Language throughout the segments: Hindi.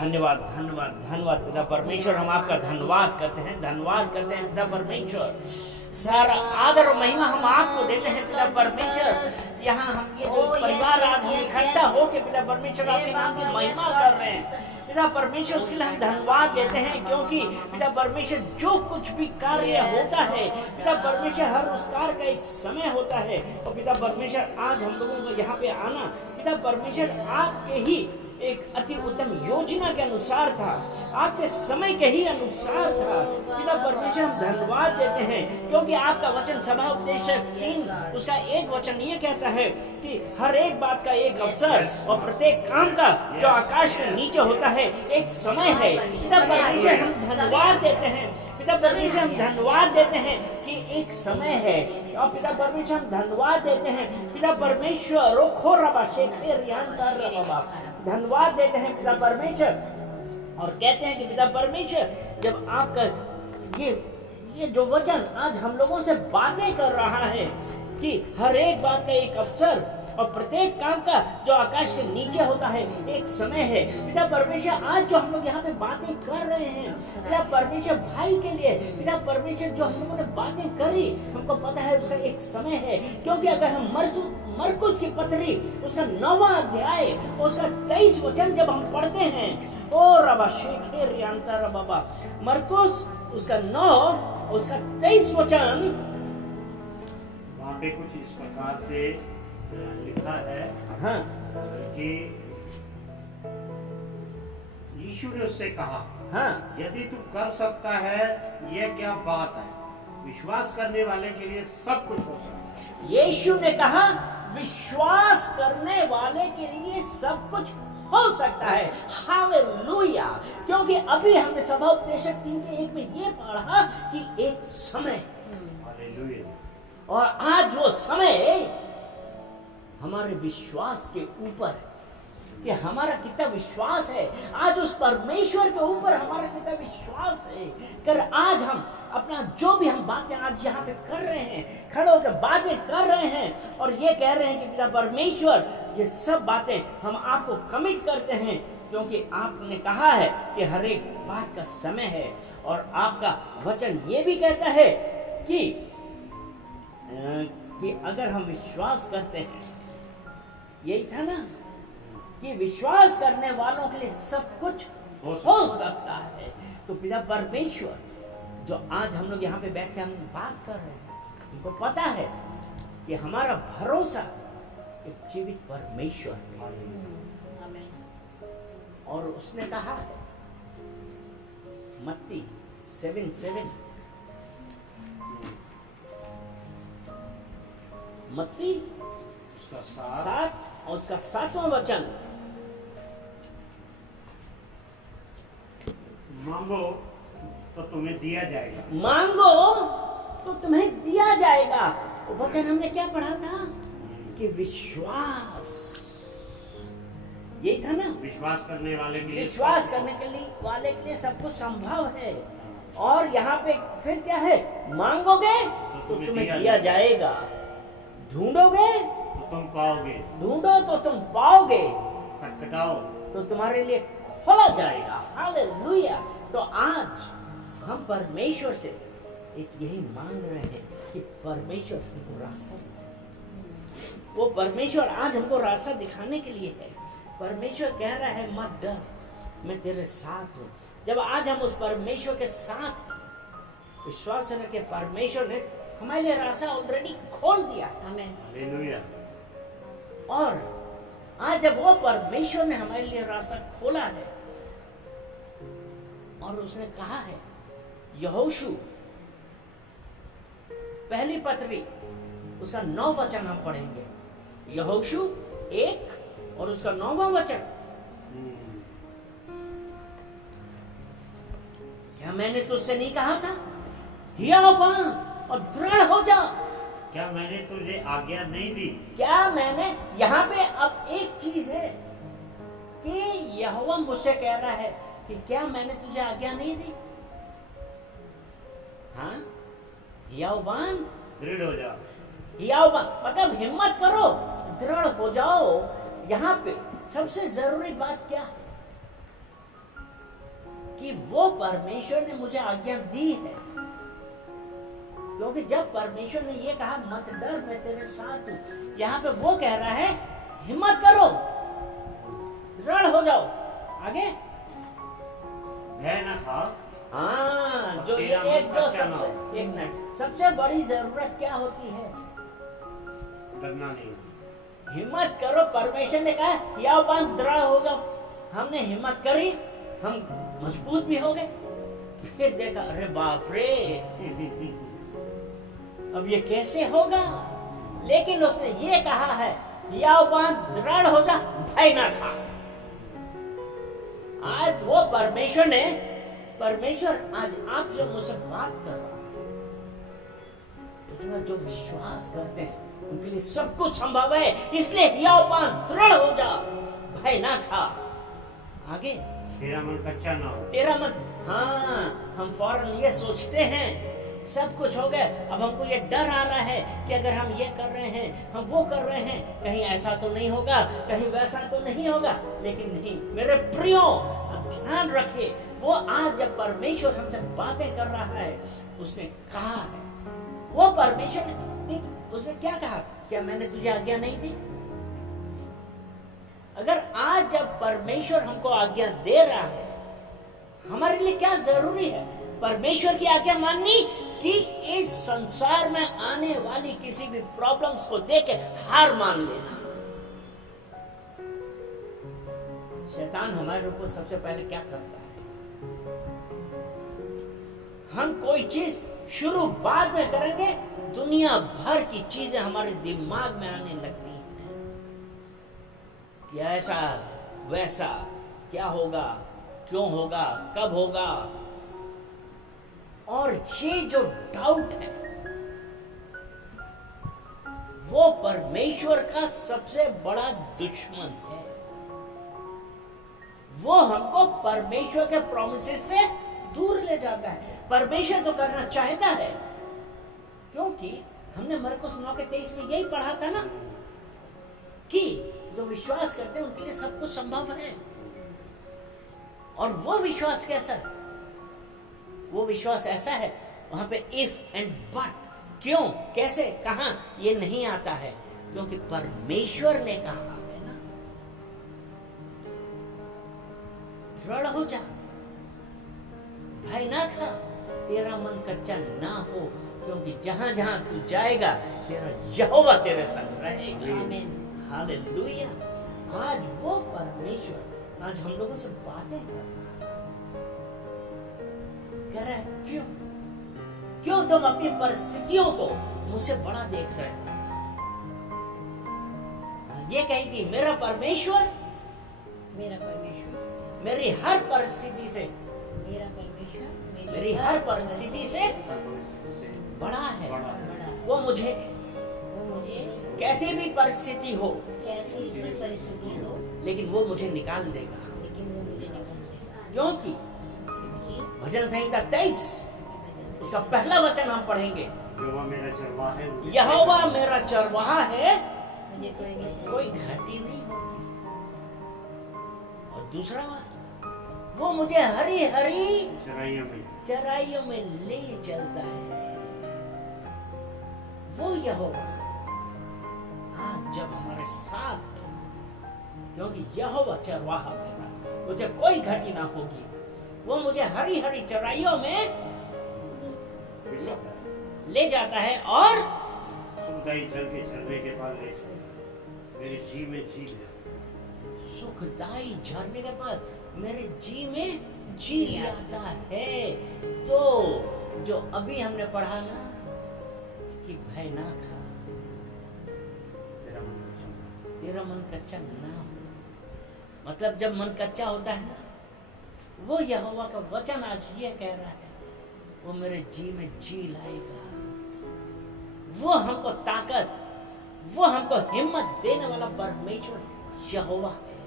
धन्यवाद धन्यवाद धन्यवाद पिता परमेश्वर, हम आपका धन्यवाद करते हैं पिता परमेश्वर। सारा आदर और महिमा हम आपको देते हैं पिता परमेश्वर। यहाँ हम ये जो परिवार आज हम इकट्ठा होकर पिता परमेश्वर आपके नाम की महिमा कर रहे हैं पिता परमेश्वर, उसके लिए हम धन्यवाद देते हैं, क्योंकि पिता परमेश्वर जो कुछ भी कार्य होता है पिता परमेश्वर, हर उस कार्य का एक समय होता है। और पिता परमेश्वर आज हम लोगों को यहाँ पे आना पिता परमेश्वर आपके ही एक अति उत्तम योजना के अनुसार था, आपके समय के ही अनुसार था पिता परमेश्वर। हम धन्यवाद देते हैं, क्योंकि आपका वचन सभा उपदेश 3 उसका एक वचन ये कहता है कि हर एक बात का एक अवसर और प्रत्येक काम का जो आकाश के नीचे होता है एक समय है। पिता परमेश्वर हम धन्यवाद देते हैं पिता परमेश्वर, हम धन्यवाद देते हैं कि एक समय है। और पिता परमेश्वर हम धन्यवाद देते हैं पिता परमेश्वर, रोखो रबा शेखे रियान कर रबा, धन्यवाद देते हैं पिता परमेश्वर। और कहते हैं कि पिता परमेश्वर जब आपका ये जो वचन आज हम लोगों से बातें कर रहा है कि हर एक बात का एक अवसर और प्रत्येक काम का जो आकाश के नीचे होता है एक समय है पिता परमेश्वर। आज जो हम लोग यहाँ पे बातें कर रहे हैं पिता परमेश्वर भाई के लिए पिता परमेश्वर, जो हम लोगों ने बातें करी हमको पता है उसका एक समय है। क्योंकि अगर हम मरकुस की पत्री उसका 9वां अध्याय उसका 23 वचन जब हम पढ़ते हैं, ओ रबा शेखे रियांता रबा, मरकुस उसका 9 उसका 23 वचन, वहाँ पे कुछ इस प्रकार से लिखा है हाँ, कि यीशु ने उससे कहा, हाँ, यदि तू कर सकता है यह क्या बात है, विश्वास करने वाले के लिए सब कुछ हो सकता है। यीशु ने कहा विश्वास करने वाले के लिए सब कुछ हो सकता है। हालेलुया। क्योंकि अभी हमने सभा उपदेशक 3 के 1 में ये पढ़ा कि एक समय, हालेलुया, और आज वो समय हमारे विश्वास के ऊपर कि हमारा कितना विश्वास है। आज उस परमेश्वर के ऊपर हमारा कितना विश्वास है कर आज हम अपना जो भी हम बातें आज यहाँ पे कर रहे हैं, खड़े होकर बातें कर रहे हैं और ये कह रहे हैं कि पिता परमेश्वर ये सब बातें हम आपको कमिट करते हैं, क्योंकि आपने कहा है कि हर एक बात का समय है। और आपका वचन ये भी कहता है कि अगर हम विश्वास करते हैं, यही था ना कि विश्वास करने वालों के लिए सब कुछ हो सकता है। तो पिता परमेश्वर जो आज हम लोग यहाँ पे बैठ के हम बात कर रहे हैं, उनको पता है कि हमारा भरोसा एक जीवित परमेश्वर में। और उसने कहा है मत्ती 7:7, मत्ती 7 और उसका 7वां वचन, मांगो तो तुम्हें दिया जाएगा, मांगो तो तुम्हें दिया जाएगा। वो वचन हमने क्या पढ़ा था कि विश्वास, यही था ना, विश्वास करने वाले के लिए, विश्वास करने के लिए वाले के लिए सब कुछ संभव है। और यहाँ पे फिर क्या है, मांगोगे तो तुम्हें दिया जाएगा, ढूंढोगे तो तुम पाओगे, ढूंढो तो तुम पाओगे, खटखटाओ तो तुम्हारे लिए खोला जाएगा। हालेलुया। तो आज हम परमेश्वर से एक यही मांग रहे हैं कि परमेश्वर हमको रास्ता दिखाए। वो परमेश्वर आज हमको रास्ता दिखाने के लिए है। परमेश्वर कह रहा है मत डर, मैं तेरे साथ हूँ। जब आज हम उस परमेश्वर के साथ विश्वास रखे, परमेश्वर ने हमारे लिए रास्ता ऑलरेडी खोल दिया। हालेलुया। और आज जब वो परमेश्वर ने हमारे लिए रास्ता खोला है और उसने कहा है, यहोशू पहली पत्री उसका 9 वचन हम पढ़ेंगे, यहोशू 1 और उसका 9वां वचन, क्या मैंने तुझसे नहीं कहा था हिया बांध और दृढ़ हो जा? क्या मैंने तुझे आज्ञा नहीं दी? क्या मैंने, यहाँ पे अब एक चीज है कि यहोवा मुझसे कह रहा है कि क्या मैंने तुझे आज्ञा नहीं दी? हाँ, हियाव बांध, दृढ़ हो जा, हियाव बांध मतलब हिम्मत करो, दृढ़ हो जाओ। यहाँ पे सबसे जरूरी बात क्या है? कि वो परमेश्वर ने मुझे आज्ञा दी है। क्योंकि जब परमेश्वर ने ये कहा मत डर मैं तेरे साथ हूं, यहाँ पे वो कह रहा है हिम्मत करो, दृढ़ हो जाओ। आगे भय न खा। हाँ, जो ये एक मिनट, सबसे बड़ी जरूरत क्या होती है? डरना नहीं। हिम्मत करो। परमेश्वर ने कहा या बांध दृढ़ हो जाओ। हमने हिम्मत करी, हम मजबूत भी हो गए। फिर देखा अरे बाप रे, अब ये कैसे होगा? लेकिन उसने ये कहा है या बांध दृढ़ हो जा, भय ना खा। आज वो परमेश्वर आज आपसे मुझसे बात कर रहा है। जो विश्वास करते हैं उनके लिए सब कुछ संभव है। इसलिए दृढ़ हो जा, भय ना खा। आगे तेरा मन कच्चा ना हो। तेरा मन, हाँ, हम फौरन ये सोचते हैं सब कुछ हो गया, अब हमको ये डर आ रहा है कि अगर हम ये कर रहे हैं, हम वो कर रहे हैं, कहीं ऐसा तो नहीं होगा, कहीं वैसा तो नहीं होगा। लेकिन नहीं मेरे प्रियो, ध्यान रखिए, वो आज जब परमेश्वर हमसे बातें कर रहा है, उसने कहा है, वो परमेश्वर ने, उसने क्या कहा? क्या मैंने तुझे आज्ञा नहीं दी? अगर आज जब परमेश्वर हमको आज्ञा दे रहा है, हमारे लिए क्या जरूरी है? परमेश्वर की आज्ञा माननी कि इस संसार में आने वाली किसी भी प्रॉब्लम्स को देख के हार मान लेना। शैतान हमारे ऊपर सबसे पहले क्या करता है? हम कोई चीज शुरू बाद में करेंगे, दुनिया भर की चीजें हमारे दिमाग में आने लगती हैं कि ऐसा वैसा, क्या होगा, क्यों होगा, कब होगा। और ये जो डाउट है वो परमेश्वर का सबसे बड़ा दुश्मन है। वो हमको परमेश्वर के प्रॉमिसेस से दूर ले जाता है। परमेश्वर तो करना चाहता है, क्योंकि हमने मरकुस 9:23 में यही पढ़ा था ना कि जो विश्वास करते हैं उनके लिए सब कुछ संभव है। और वो विश्वास कैसा है? वो विश्वास ऐसा है, वहां पे इफ एंड बट, क्यों, कैसे, कहां, ये नहीं आता है, क्योंकि परमेश्वर ने कहा है ना। दृढ़ हो जा, भय ना खा, तेरा मन कच्चा ना हो, क्योंकि जहां जहां तू जाएगा तेरा यहोवा तेरे संग रहेगा। हालेलुया। आज वो परमेश्वर आज हम लोगों से बातें कर रहा है। क्यों तुम अपनी परिस्थितियों को मुझसे बड़ा देख रहे हो? ये कही थी मेरा परमेश्वर मेरी हर परिस्थिति से, मेरी हर परिस्थिति से बड़ा है। वो मुझे कैसी भी परिस्थिति हो, लेकिन वो मुझे निकाल देगा। क्योंकि भजन संहिता 23 उसका पहला वचन हम पढ़ेंगे, यहोवा मेरा चरवाहा है, कोई घाटी नहीं होगी। और दूसरा, वो मुझे हरी हरी चराइयों में ले चलता है। वो यहोवा आज जब हमारे साथ है, क्योंकि यहोवा चरवाहा मेरा, मुझे कोई घाटी ना होगी। वो मुझे हरी हरी चराइयों में ले जाता है और सुखदाई जल के झरने के पास ले जाता है। मेरे जी में जी ले, सुखदाई झरने के पास मेरे जी में जी आता है। तो जो अभी हमने पढ़ा ना कि भय ना खा, तेरा मन कच्चा ना हो, मतलब जब मन कच्चा होता है ना, वो यहोवा का वचन आज ये कह रहा है, वो मेरे जी में जी लाएगा। वो हमको ताकत, वो हमको हिम्मत देने वाला परमेश्वर यहोवा है।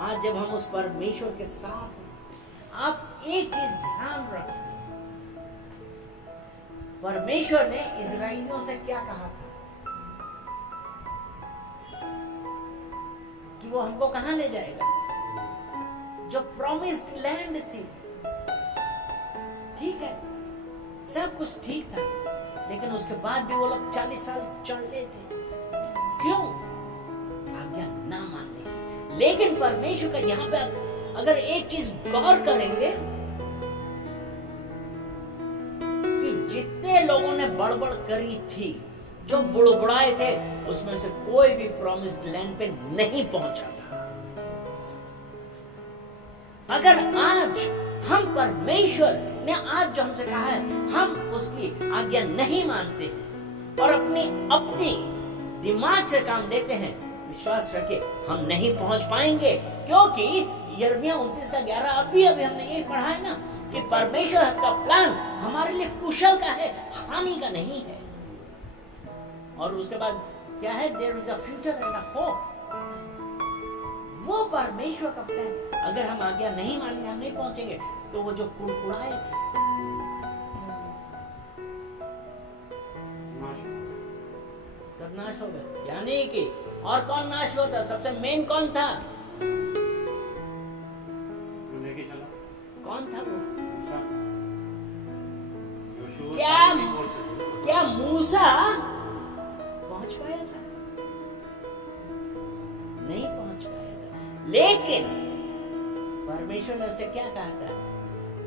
आज जब हम उस परमेश्वर के साथ, आप एक चीज ध्यान रखिए, परमेश्वर ने इजराइलियों से क्या कहा था कि वो हमको कहां ले जाएगा? जो प्रॉमिस्ड लैंड थी, ठीक है, सब कुछ ठीक था, लेकिन उसके बाद भी वो लोग 40 साल चल लेते। क्यों? आज्ञा ना मानने की। लेकिन परमेश्वर का यहाँ पे अगर एक चीज गौर करेंगे कि जितने लोगों ने बड़बड़ करी थी, जो बुड़बुड़ाए थे, उसमें से कोई भी प्रॉमिस्ड लैंड पे नहीं पहुंचा था। अगर आज हम परमेश्वर ने आज जो हमसे कहा है, हम उसकी आज्ञा नहीं मानते हैं और अपनी दिमाग से काम लेते हैं, विश्वास रखिए हम नहीं पहुंच पाएंगे। क्योंकि यिर्मयाह 29:11 अभी हमने ये पढ़ा है ना कि परमेश्वर का प्लान हमारे लिए कुशल का है, हानि का नहीं है। और उसके बाद क्या है? There is a future and a hope. वो परमेश्वर का प्लान, अगर हम आज्ञा नहीं मानेंगे, हम नहीं पहुंचेंगे। तो वो जो कुड़कुड़ाए थे सब नाश हो गए। यानी कि और कौन नाश होता? सबसे मेन कौन था? कौन था वो? क्या मूसा पहुंच पाया था? नहीं पहुंच पाया था। लेकिन परमेश्वर ने उसे क्या कहा था?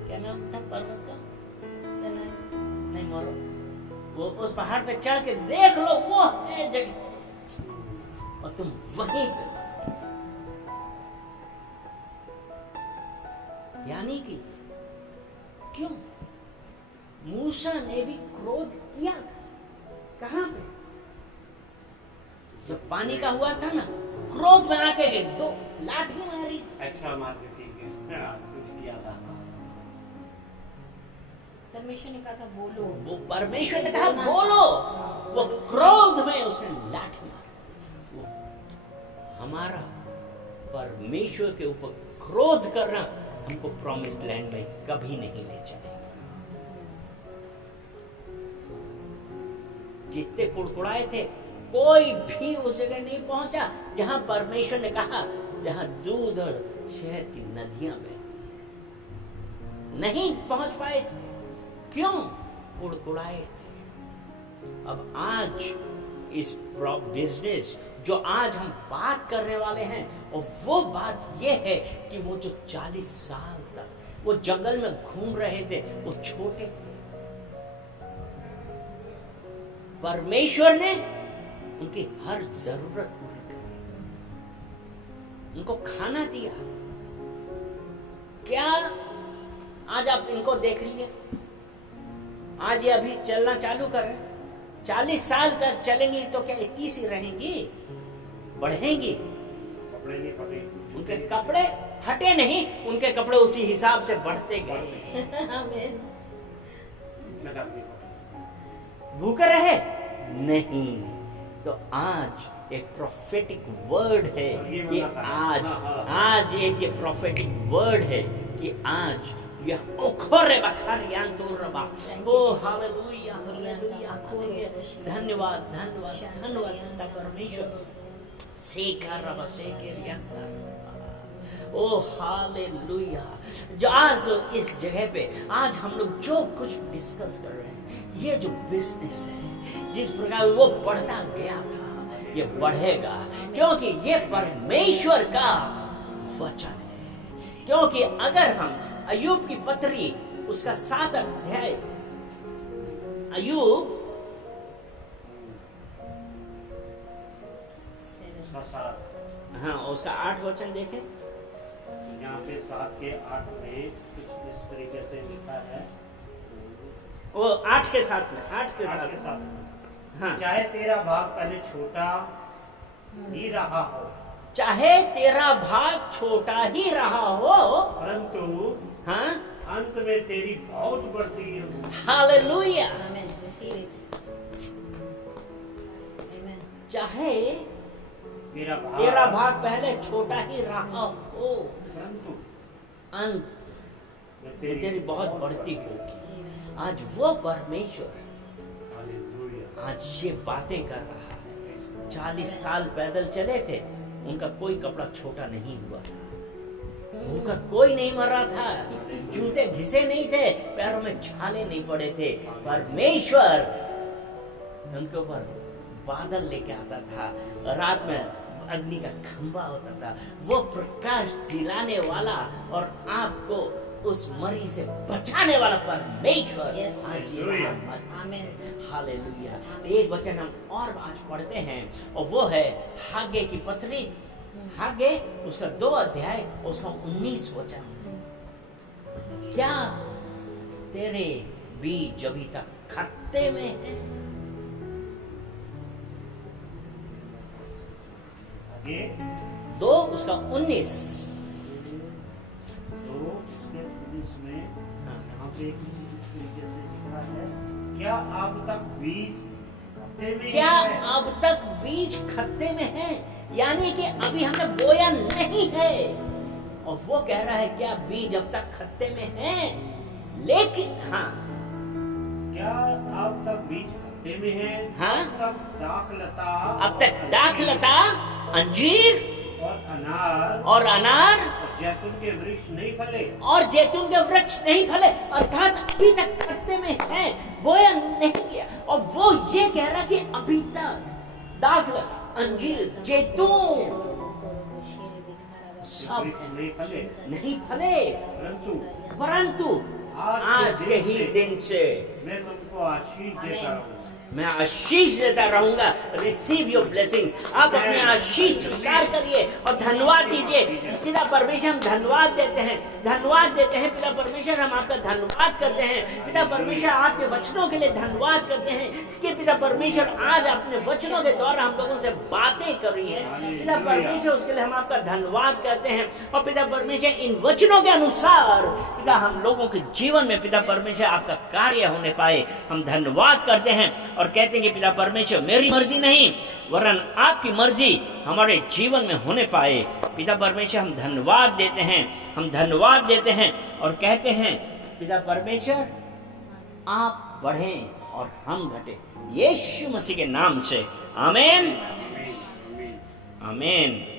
क्या नाम था पर्वत का? नहीं मारो, वो उस पहाड़ पे चढ़ के देख लो, वो है जगह, और तुम वहीं पे। यानी कि क्यों मूसा ने भी क्रोध किया था? कहां पे? जब पानी का हुआ था ना, क्रोध में आके दो लाठी मारी, एक्स्ट्रा मार दी थी, कुछ किया था। परमेश्वर ने कहा था बोलो, वो परमेश्वर ने कहा बोलो, वो क्रोध में उसने लाठी मारी। वो हमारा परमेश्वर के ऊपर क्रोध करना हमको प्रॉमिस्ड लैंड में कभी नहीं ले चलेगा। जितने कुड़कुड़ाए थे, कोई भी उस जगह नहीं पहुंचा जहां परमेश्वर ने कहा, जहां दूध और शहद की नदियां बहती हैं। नहीं पहुंच पाए थे। क्यों? कुड़कुड़ाए थे। अब आज इस बिजनेस जो आज हम बात करने वाले हैं, और वो बात ये है कि वो जो 40 साल तक वो जंगल में घूम रहे थे, वो छोटे थे। परमेश्वर ने उनकी हर जरूरत पूरी करी, उनको खाना दिया। क्या आज आप इनको देख लिए? आज ये अभी चलना चालू करें, 40 साल तक चलेंगी तो क्या इतनी सी रहेंगी? बढ़ेंगी? कपड़े नहीं फटे, उनके कपड़े फटे नहीं, उनके कपड़े उसी हिसाब से बढ़ते गए। भूखे रहे नहीं। तो आज एक प्रोफेटिक वर्ड है कि आज एक ये प्रोफेटिक वर्ड है कि आज यह ओखरे बखरियां तुरबा। ओ हालेलुया हालेलुया हालेलुया। धन्यवाद धन्यवाद धन्यवाद परमेश्वर। सेकर रबा सेकर यंता। ओ हालेलुया। जो आज इस जगह पे आज हम लोग जो कुछ डिस्कस कर रहे हैं, ये जो बिजनेस है, जिस प्रकार वो बढ़ता गया था, ये बढ़ेगा, क्योंकि ये परमेश्वर का वचन है। क्योंकि अगर हम अय्यूब की पत्री उसका 7 अध्याय, अय्यूब हाँ उसका 8 वचन देखें। यहाँ पे 7 के 8 में कुछ इस तरीके से लिखा है, वो 8 के साथ में, 8 के साथ में हाँ, चाहे तेरा भाग पहले छोटा ही रहा हो, चाहे तेरा भाग छोटा ही रहा हो, परंतु हाँ अंत में तेरी बहुत बढ़ती है। Hallelujah. Amen. Receive it. Amen. चाहे तेरा भाग पहले छोटा ही रहा हो, परंतु अंत में तेरी बहुत बढ़ती होगी। आज वो परमेश्वर आज ये बातें कर रहा है। 40 साल पैदल चले थे, उनका कोई कपड़ा छोटा नहीं हुआ था। भूखा कोई नहीं मर रहा था, जूते घिसे नहीं थे, पैरों में छाले नहीं पड़े थे। परमेश्वर उनके ऊपर बादल लेके आता था, रात में अग्नि का खंभा होता था, वो प्रकाश दिलाने वाला और आपको उस मरी से बचाने वाला परमेश्वर Yes. आज यहाँ मर- आमीन। हालेलुया। आमीन। एक वचन हम और आज पढ़ते हैं और वो है हागे की पत्री, हागे उसका 2 अध्याय उसका 19 वचन। क्या तेरे बीज अभी तक खत्ते में है? आगे 2 उसका 19। तो उसके पुलिस में यहाँ पे एक चीज इस तरीके से लिख रहा है, क्या अब तक बीज खत्ते में क्या है? अब तक बीज खत्ते में है? यानी कि अभी हमने बोया नहीं है। और वो कह रहा है क्या बीज अब तक खत्ते में है? लेकिन हाँ, क्या अब तक बीज खत्ते में है? हाँ? अब तक दाखलता, अब तक दाखलता, अंजीर और अनार और जैतून के वृक्ष नहीं फले। और जैतून के वृक्ष नहीं फले, अर्थात अभी तक खत्ते में है, बोया नहीं किया। और वो ये कह रहा कि अभी तक दाखल, अंजीर, जैतून सब वृक्ष नहीं फले, नहीं फले, परंतु आज के ही दिन से मैं तुमको आशीष देता रहूंगा। मैं आशीष देता रहूंगा। Receive your blessings. आप अपने आशीष स्वीकार करिए और धन्यवाद दीजिए। पिता परमेश्वर हम धन्यवाद देते हैं, धन्यवाद देते हैं। पिता परमेश्वर हम आपका धन्यवाद करते हैं। पिता परमेश्वर आपके वचनों के लिए धन्यवाद करते हैं कि पिता परमेश्वर आज अपने वचनों के द्वारा हम लोगों से बातें कर रही है। पिता परमेश्वर उसके लिए हम आपका धन्यवाद करते हैं। और पिता परमेश्वर इन वचनों के अनुसार पिता हम लोगों के जीवन में पिता परमेश्वर आपका कार्य होने पाए, हम धन्यवाद करते हैं और कहते हैं कि पिता परमेश्वर मेरी मर्जी नहीं वरन आपकी मर्जी हमारे जीवन में होने पाए। पिता परमेश्वर हम धन्यवाद देते हैं, हम धन्यवाद देते हैं और कहते हैं पिता परमेश्वर आप बढ़ें और हम घटे, यीशु मसीह के नाम से आमीन, आमीन।